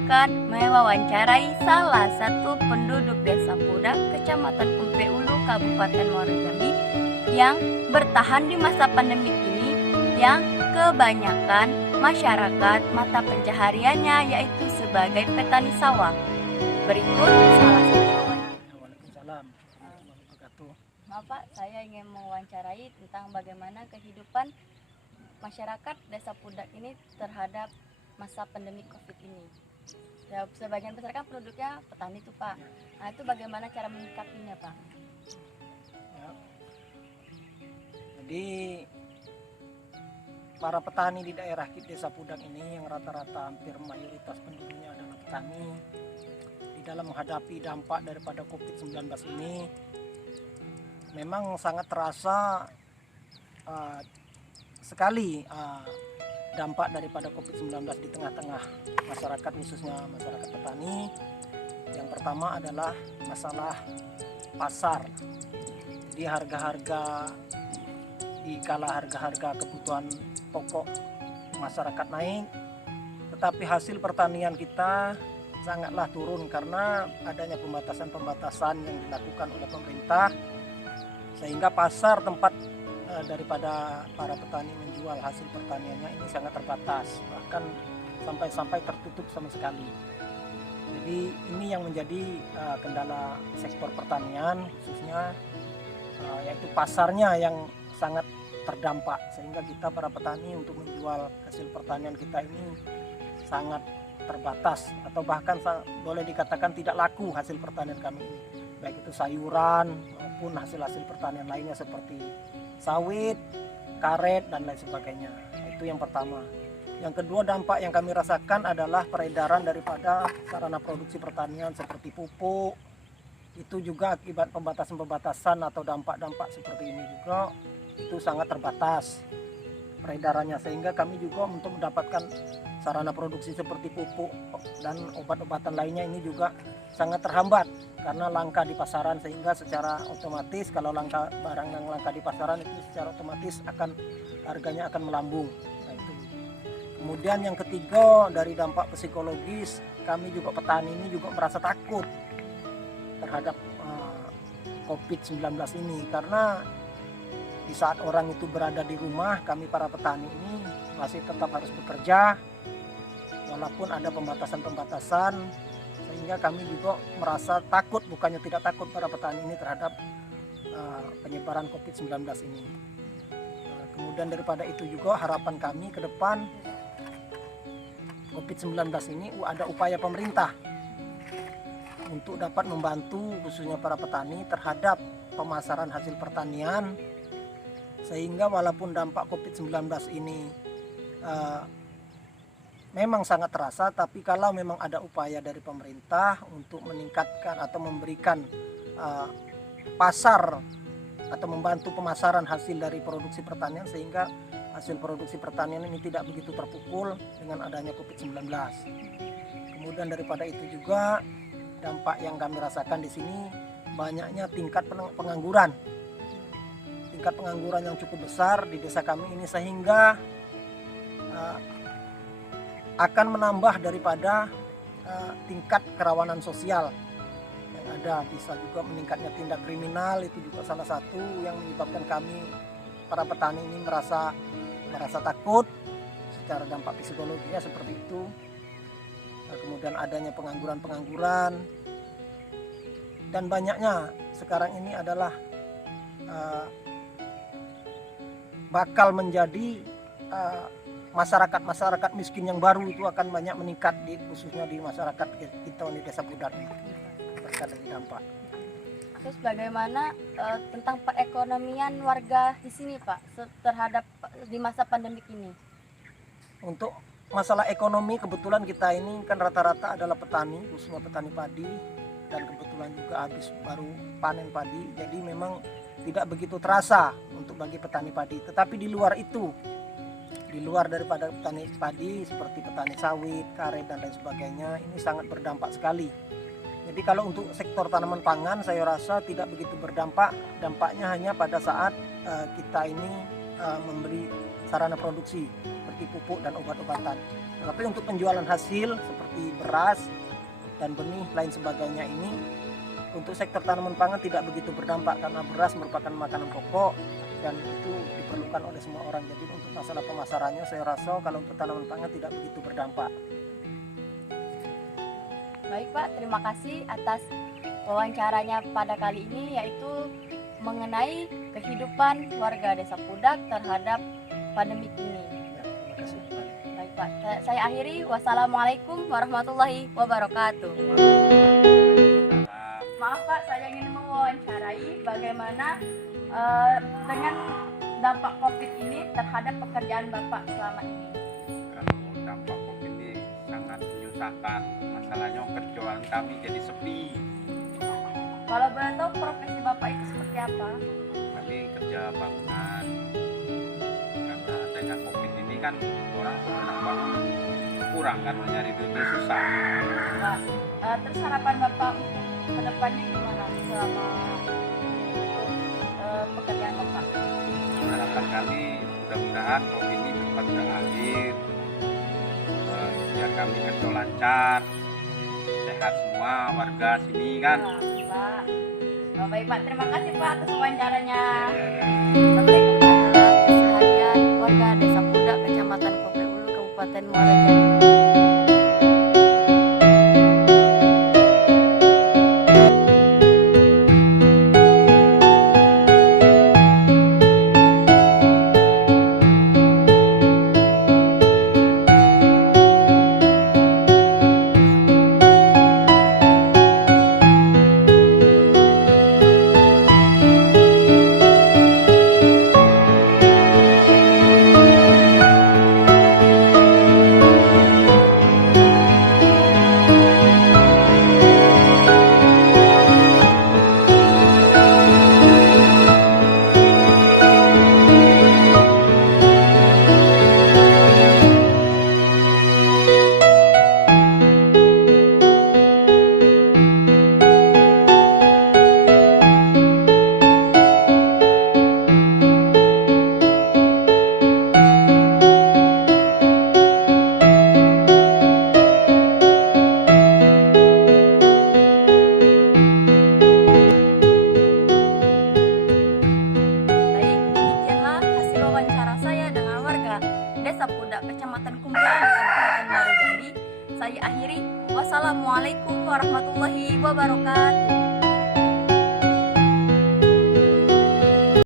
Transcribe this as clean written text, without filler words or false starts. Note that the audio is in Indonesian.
akan mewawancarai salah satu penduduk Desa Pudak, Kecamatan Umpe Ulu, Kabupaten Muaro Jambi yang bertahan di masa pandemi ini, yang kebanyakan masyarakat mata pencahariannya yaitu sebagai petani sawah. Berikut salah satu wawancara. Waalaikumsalam warahmatullahi wabarakatuh. Maaf Pak, saya ingin mewawancarai tentang bagaimana kehidupan masyarakat Desa Pudak ini terhadap masa pandemi COVID ini. Ya, sebagian besar kan penduduknya petani tuh Pak. Nah itu bagaimana cara menyikapinya Pak? Ya. Jadi para petani di daerah Desa Pudak ini yang rata-rata hampir mayoritas penduduknya adalah petani, di dalam menghadapi dampak daripada COVID-19 ini memang sangat terasa sekali dampak daripada COVID-19 di tengah-tengah masyarakat, khususnya masyarakat petani. Yang pertama adalah masalah pasar. Jadi harga-harga, dikala harga-harga kebutuhan pokok masyarakat naik, tetapi hasil pertanian kita sangatlah turun karena adanya pembatasan-pembatasan yang dilakukan oleh pemerintah, sehingga pasar tempat daripada para petani menjual hasil pertaniannya ini sangat terbatas, bahkan sampai tertutup sama sekali. Jadi ini yang menjadi kendala sektor pertanian, khususnya yaitu pasarnya yang sangat terdampak, sehingga kita para petani untuk menjual hasil pertanian kita ini sangat terbatas, atau bahkan boleh dikatakan tidak laku hasil pertanian kami ini, baik itu sayuran maupun hasil-hasil pertanian lainnya seperti sawit, karet, dan lain sebagainya. Itu yang pertama. Yang kedua, dampak yang kami rasakan adalah peredaran daripada sarana produksi pertanian seperti pupuk. Itu juga akibat pembatasan-pembatasan atau dampak-dampak seperti ini juga itu sangat terbatas peredarannya, sehingga kami juga untuk mendapatkan sarana produksi seperti pupuk dan obat-obatan lainnya ini juga sangat terhambat karena langka di pasaran, sehingga secara otomatis kalau barang yang langka di pasaran itu secara otomatis harganya akan melambung. Nah, itu. Kemudian yang ketiga, dari dampak psikologis, kami juga petani ini juga merasa takut terhadap COVID-19 ini, karena di saat orang itu berada di rumah, kami para petani ini masih tetap harus bekerja walaupun ada pembatasan-pembatasan, sehingga kami juga merasa takut, bukannya tidak takut para petani ini terhadap penyebaran COVID-19 ini. Kemudian daripada itu juga harapan kami ke depan, COVID-19 ini ada upaya pemerintah untuk dapat membantu khususnya para petani terhadap pemasaran hasil pertanian, sehingga walaupun dampak COVID-19 ini memang sangat terasa, tapi kalau memang ada upaya dari pemerintah untuk meningkatkan atau memberikan pasar atau membantu pemasaran hasil dari produksi pertanian, sehingga hasil produksi pertanian ini tidak begitu terpukul dengan adanya COVID-19. Kemudian daripada itu juga dampak yang kami rasakan di sini banyaknya tingkat pengangguran. Tingkat pengangguran yang cukup besar di desa kami ini, sehingga akan menambah daripada tingkat kerawanan sosial yang ada. Bisa juga meningkatnya tindak kriminal, itu juga salah satu yang menyebabkan kami para petani ini merasa takut secara dampak psikologinya seperti itu. Kemudian adanya pengangguran dan banyaknya sekarang ini adalah bakal menjadi masyarakat miskin yang baru itu akan banyak meningkat khususnya di masyarakat kita di Desa Pudak ini berkat dari dampak. Terus bagaimana tentang perekonomian warga di sini Pak terhadap di masa pandemi ini? Untuk masalah ekonomi, kebetulan kita ini kan rata-rata adalah petani, khususnya petani padi, dan kebetulan juga habis baru panen padi, jadi memang tidak begitu terasa untuk bagi petani padi. Tetapi di luar itu, di luar daripada petani padi seperti petani sawit, karet, dan lain sebagainya, ini sangat berdampak sekali. Jadi kalau untuk sektor tanaman pangan saya rasa tidak begitu berdampak. Dampaknya hanya pada saat kita ini memberi sarana produksi seperti pupuk dan obat-obatan. Tetapi untuk penjualan hasil seperti beras dan benih lain sebagainya ini, untuk sektor tanaman pangan tidak begitu berdampak karena beras merupakan makanan pokok dan itu diperlukan oleh semua orang. Jadi untuk masalah pemasarannya saya rasa kalau untuk tanaman pangan tidak begitu berdampak. Baik Pak, terima kasih atas wawancaranya pada kali ini, yaitu mengenai kehidupan warga Desa Pudak terhadap pandemi ini. Ya, terima kasih. Baik Pak, saya akhiri. Wassalamualaikum warahmatullahi wabarakatuh. Maaf Pak, saya ingin mewawancarai bagaimana dengan dampak COVID ini terhadap pekerjaan Bapak selama ini. Kalau dampak COVID ini sangat menyusahkan. Masalahnya kerjaan kami jadi sepi. Kalau boleh tahu profesi Bapak itu seperti apa? Kami kerja bangunan. Karena adanya COVID ini kan orang anak bangun kurang kan, mencari duitnya susah. Pak, terus harapan Bapak untuk kedepannya gimana selama pekerjaan Bapak? Harapan kami mudah-mudahan COVID ini cepat berakhir. Biar kami kerja lancar, sehat semua warga sini kan. Pak. Baik Pak, terima kasih Pak atas wawancaranya. Ya. Assalamualaikum adalah keseharian warga Desa Pudak, Kecamatan Kope Ulu, Kabupaten Muara Jambi. Desa Pudak, Kecamatan Kumpul, Kabupaten Muara Jambi. Saya akhiri. Wassalamualaikum warahmatullahi wabarakatuh.